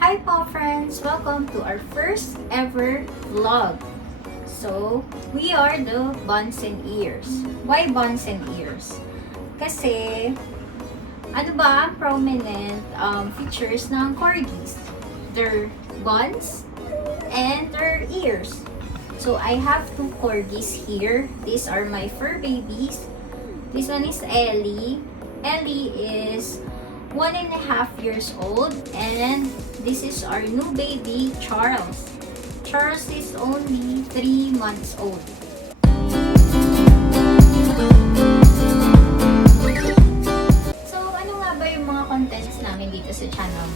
Hi po friends! Welcome to our first ever vlog. So, we are the Buns and Ears. Why Buns and Ears? Kasi, ano ba ang prominent features ng corgis? Their buns and their ears. So, I have two corgis here. These are my fur babies. This one is Ellie. Ellie is 1.5 years old, and this is our new baby, Charles. Charles is only 3 months old. So, ano nga ba yung mga contents namin dito sa channel?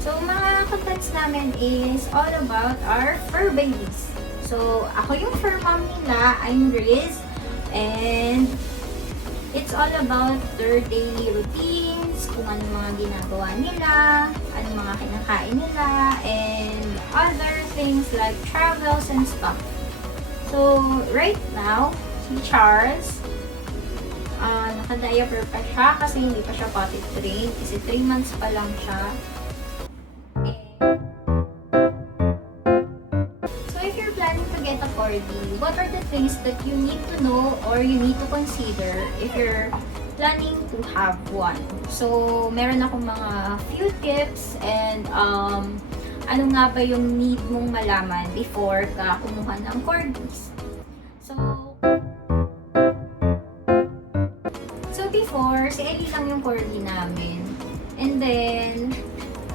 So, mga contents namin is all about our fur babies. So, ako yung fur mom nila, I'm Riz, and it's all about their daily routines, kung ano mga ginagawa nila, ano mga kinakain nila, and other things like travels and stuff. So, right now, si Charles, naka-diaper pa siya kasi hindi pa siya potty trained kasi 3 months pa lang siya. Get a corgi, what are the things that you need to know or you need to consider if you're planning to have one? So, meron akong mga few tips and ano nga ba yung need mong malaman before ka kumuha ng corgis. So before, si Ellie lang yung corgi namin. And then,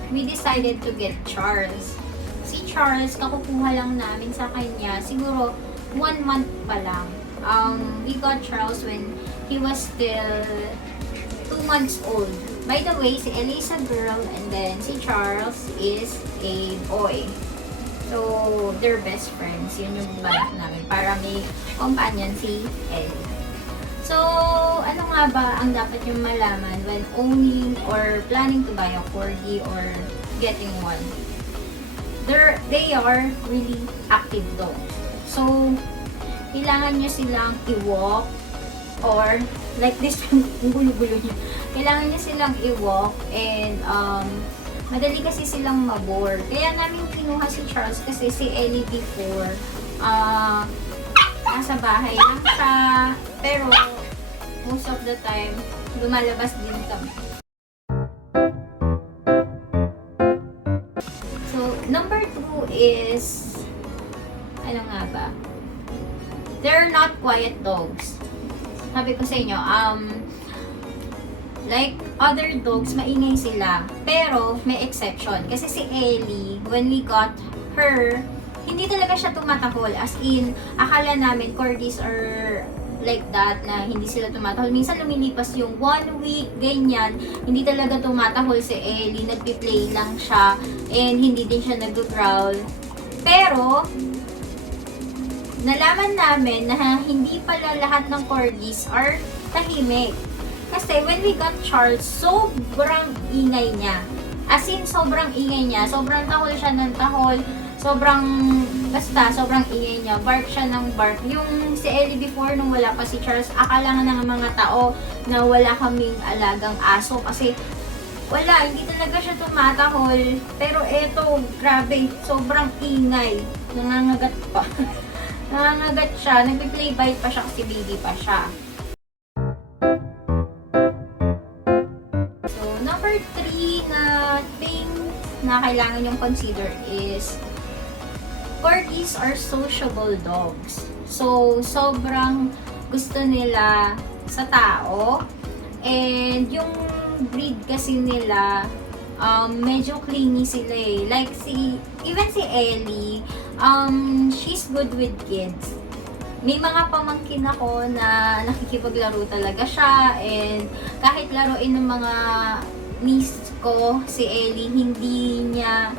we decided to get Charles. Charles, kakukuha lang namin sa kanya, siguro 1 month pa lang. We got Charles when he was still 2 months old. By the way, si Ellie is a girl and then si Charles is a boy. So, they're best friends. Yun yung balak namin para may companion si Ellie. So, ano nga ba ang dapat yung malaman when owning or planning to buy a corgi or getting one? They are really active dogs. So, kailangan nyo silang i-walk or like this, yung gulo-gulo niya. Kailangan nyo silang i-walk and madali kasi silang mabore. Kaya namin kinuha si Charles kasi si Ellie before nasa bahay lang siya. Pero, most of the time, lumalabas din kami. Number 2 is, ano nga ba? They're not quiet dogs. Sabi ko sa inyo, like other dogs, maingay sila. Pero, may exception. Kasi si Ellie, when we got her, hindi talaga siya tumatahol. As in, akala namin corgis are like that, na hindi sila tumatahol. Minsan lumilipas yung 1 week, ganyan. Hindi talaga tumatahol si Ellie. Nagpi-play lang siya. And hindi din siya nag-growl. Pero, nalaman namin na hindi pala lahat ng corgis are tahimik. Kasi when we got Charles, sobrang ingay niya. As in, sobrang ingay niya. Sobrang tahol siya ng tahol. Sobrang ingay niya. Bark siya ng bark. Yung si Ellie before, nung wala pa si Charles, akala nga ng mga tao na wala kaming alagang aso. Kasi wala, hindi talaga siya tumatahol. Pero eto, grabe, sobrang ingay. Nangangagat pa. Nangangagat siya. Nagpi-play bite pa siya kasi baby pa siya. So, number 3 na thing na kailangan yung consider is corgis are sociable dogs. So, sobrang gusto nila sa tao. And yung breed kasi nila, medyo clingy sila eh. Like even si Ellie, she's good with kids. May mga pamangkin ako na nakikipaglaro talaga siya. And kahit laruin ng mga niece ko, si Ellie, hindi niya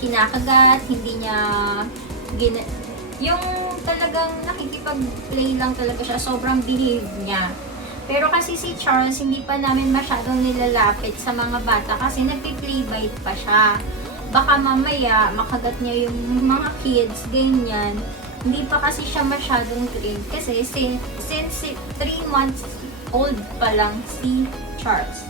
kinakagat, hindi niya yung talagang nakikipag-play lang talaga siya, sobrang behave niya. Pero kasi si Charles, hindi pa namin masyadong nilalapit sa mga bata kasi nagpi-play bite pa siya. Baka mamaya makagat niya yung mga kids, ganyan. Hindi pa kasi siya masyadong trained kasi since 3 months old pa lang si Charles.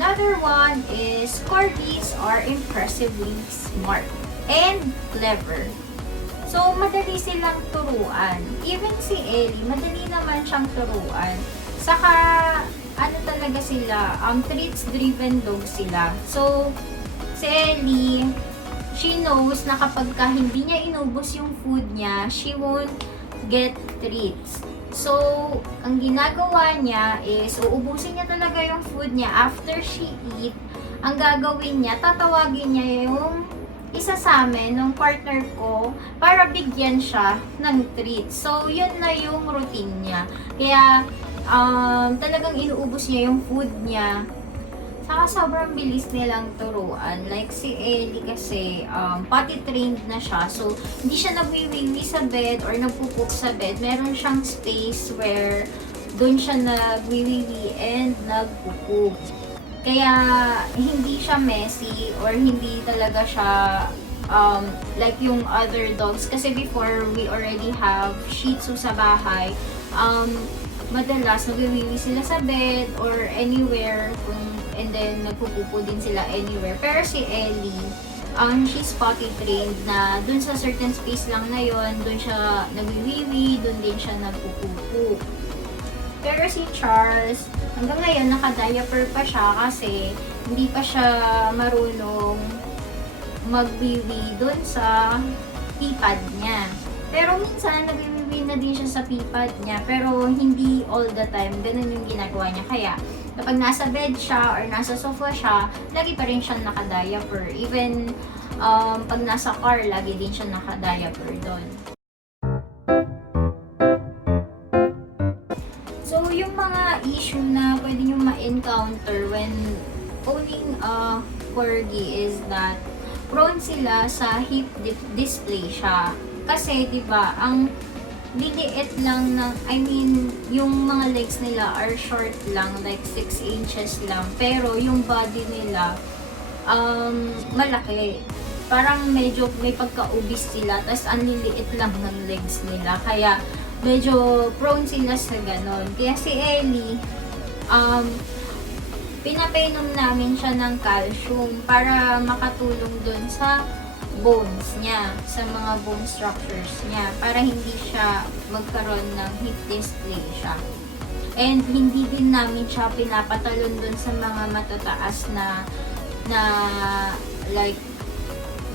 another one is corgis are impressively smart and clever. So, madali silang turuan. Even si Ellie, madali naman siyang turuan. Saka, ano talaga sila, treats-driven dog sila. So, si Ellie, she knows na kapag ka hindi niya inubos yung food niya, she won't get treats. So, ang ginagawa niya is, uubusin niya talaga yung food niya after she eat. Ang gagawin niya, tatawagin niya yung isa sa amin, nung partner ko, para bigyan siya ng treat. So, yun na yung routine niya. Kaya, talagang inuubos niya yung food niya. Saka sobrang bilis nilang turuan. Like si Ellie kasi, potty trained na siya. So, hindi siya nagwiwiwi sa bed or nagpupoop sa bed. Meron siyang space where doon siya nagwiwiwi and nagpupoop. Kaya, hindi siya messy or hindi talaga siya like yung other dogs. Kasi before, we already have Shih Tzu sa bahay. Madalas, nagwiwiwi sila sa bed or anywhere. And then, nagpupupo din sila anywhere. Pero si Ellie, she's potty trained na dun sa certain space lang na yon, dun siya nagwiwiwi, dun din siya nagpupupo. Pero si Charles, hanggang ngayon, naka-diaper pa siya kasi hindi pa siya marunong magwiwi dun sa pipad niya. Pero minsan, nagwiwi na din siya sa pipad niya. Pero hindi all the time. Ganun yung ginagawa niya. Kaya, kapag nasa bed siya or nasa sofa siya, lagi pa rin siya naka-diaper. Even pag nasa car, lagi din siya naka-diaper doon. So, yung mga issue na pwede nyo ma-encounter when owning a corgi is that prone sila sa hip dysplasia. Kasi, di ba, ang liliit lang ng, yung mga legs nila are short lang, like 6 inches lang. Pero, yung body nila, malaki. Parang medyo may pagka-obese sila, tas ang liliit lang ng legs nila. Kaya, medyo prone sila sa ganon. Kaya si Ellie, pinapainom namin siya ng calcium para makatulong dun sa bones niya, sa mga bone structures niya, para hindi siya magkaroon ng hip dysplasia. And hindi din namin siya pinapatalon dun sa mga matataas na like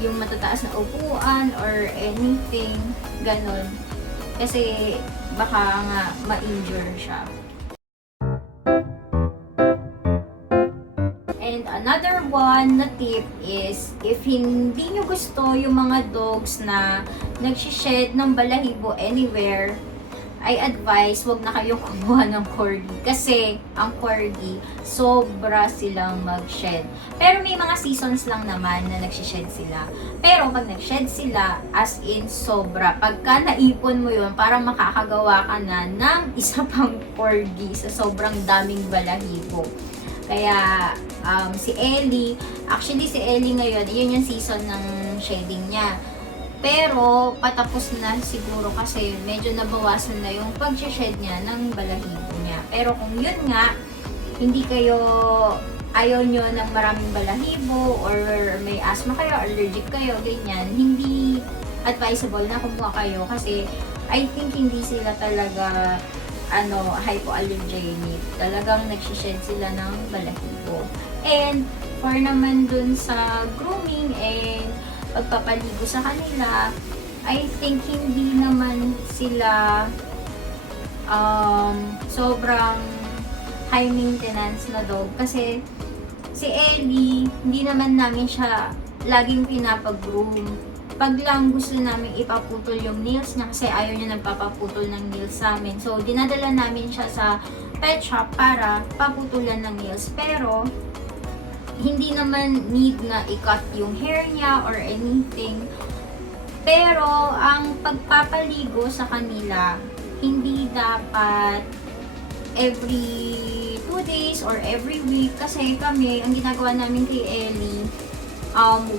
yung matataas na upuan or anything, ganon. Kasi baka nga ma-injure siya. And another one na tip is, if hindi nyo gusto yung mga dogs na nagsished ng balahibo anywhere, I advise wag na kayong kumuha ng corgi. Kasi ang corgi, sobra silang mag-shed. Pero may mga seasons lang naman na nagsished sila. Pero pag nag-shed sila, as in sobra. Pagka naipon mo yun, parang makakagawa ka na ng isa pang corgi sa sobrang daming balahibo. Kaya, si Ellie, actually si Ellie ngayon, yun yung season ng shedding niya. Pero, patapos na siguro kasi medyo nabawasan na yung pag-shed niya ng balahibo niya. Pero kung yun nga, hindi kayo, ayaw nyo ng maraming balahibo or may asthma kayo, allergic kayo, ganyan, hindi advisable na kumuha kayo kasi I think hindi sila talaga hypoallergenic. Talagang nagsished sila ng balahibo. And, for naman dun sa grooming and pagpapaligo sa kanila, I think hindi naman sila sobrang high maintenance na dog. Kasi si Ellie, hindi naman namin siya laging pinapag-groom. Pag lang gusto namin ipaputol yung nails niya kasi ayaw niya nagpapaputol ng nails sa amin. So, dinadala namin siya sa pet shop para paputulan ng nails. Pero, hindi naman need na i-cut yung hair niya or anything. Pero, ang pagpapaligo sa kanila, hindi dapat every 2 days or every week. Kasi kami, ang ginagawa namin kay Ellie,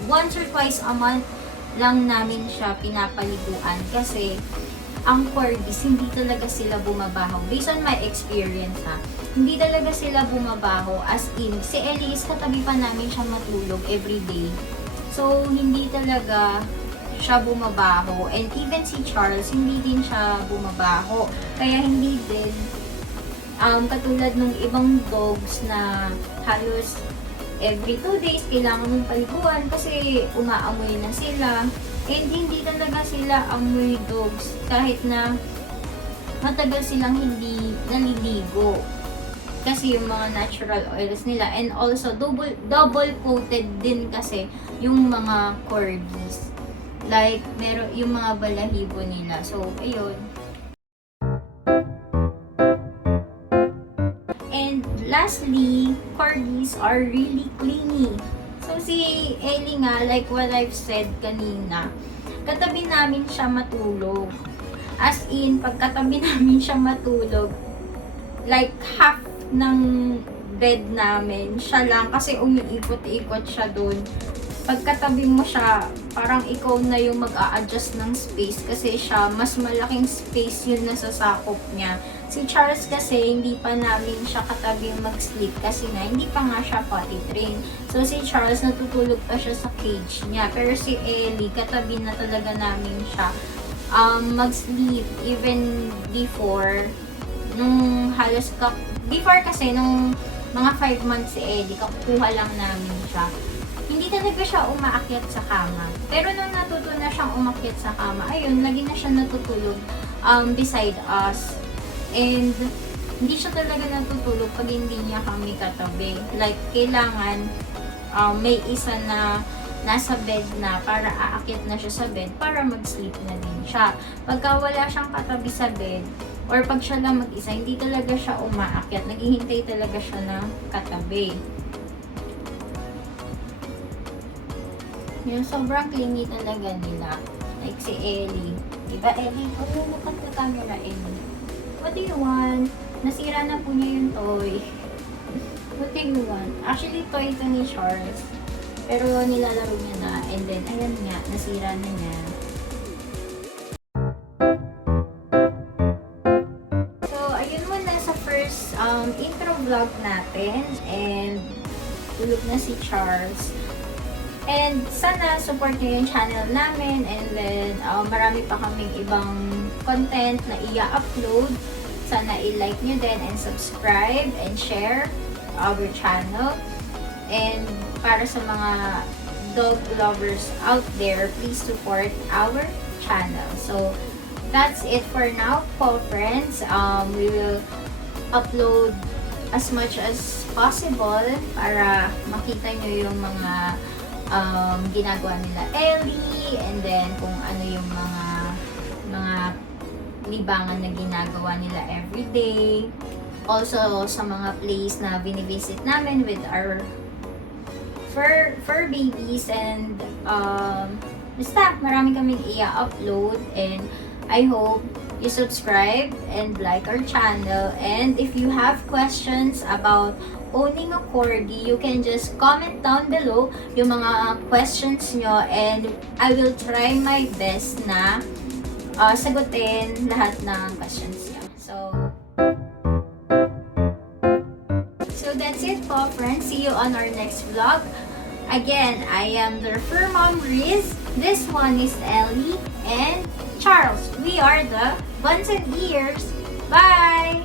once or twice a month lang namin siya pinapaliguan. Kasi, ang corgis, hindi talaga sila bumabaho. Based on my experience ha, hindi talaga sila bumabaho. As in, si Ellie is katabi pa namin siya matulog everyday. So, hindi talaga siya bumabaho. And even si Charles, hindi din siya bumabaho. Kaya hindi din katulad ng ibang dogs na halos every 2 days kailangan mong paliguan kasi umaamoy na sila. And hindi talaga sila amoy dogs kahit na matagal silang hindi naliligo. Kasi yung mga natural oils nila, and also double coated din kasi yung mga corgis. Like yung mga balahibo nila. So ayun. And lastly, corgis are really clingy. So si Ellie nga, like what I've said kanina, katabi namin siya matulog. As in, pagkatabi namin siya matulog, like half ng bed namin, siya lang kasi umiikot-ikot siya doon. Pagkatabi mo siya, parang ikaw na yung mag-a-adjust ng space kasi siya, mas malaking space yun na sasakop niya. Si Charles kasi, hindi pa namin siya katabi mag-sleep kasi nga, hindi pa nga siya potty train. So, si Charles, natutulog pa siya sa cage niya. Pero si Ellie, katabi na talaga namin siya mag-sleep even before, nung halos before kasi, nung mga 5 months si Ellie, kakuha lang namin siya. Hindi talaga siya umaakyat sa kama. Pero nung natuto na siyang umakyat sa kama, ayun, lagi na siya natutulog beside us. And hindi siya talaga natutulog pag hindi niya kami katabi. Like, kailangan may isa na nasa bed na para aakyat na siya sa bed para mag-sleep na din siya. Pagka wala siyang katabi sa bed, or pag siya lang mag-isa, hindi talaga siya umaakyat. Naghihintay talaga siya na katabi. Yung sobrang clingy talaga nila. Like si Ellie. Diba Ellie? Oh, look at the camera, Ellie. What do you want? Nasira na po niya yung toy. What do you want? Actually, toy ito ni Charles. Pero nilalaro niya na. And then, ayan nga, nasira na niya. So, ayun muna sa first intro vlog natin. And, tulog na si Charles. And sana support niyo yung channel namin, and then marami pa kaming ibang content na i-upload. Sana i-like nyo din and subscribe and share our channel. And para sa mga dog lovers out there, please support our channel. So that's it for now po, friends. We will upload as much as possible para makita nyo yung mga ginagawa nila Ellie, and then kung ano yung mga libangan na ginagawa nila everyday. Also sa mga place na binivisit namin with our fur babies, and basta marami kaming i-upload, and I hope you subscribe and like our channel. And if you have questions about owning a corgi, you can just comment down below yung mga questions nyo, and I will try my best na sagutin lahat ng questions nyo. So that's it po, friends. See you on our next vlog. Again, I am the Fur Mom Riz. This one is Ellie and Charles. We are the Buns and Ears. Bye!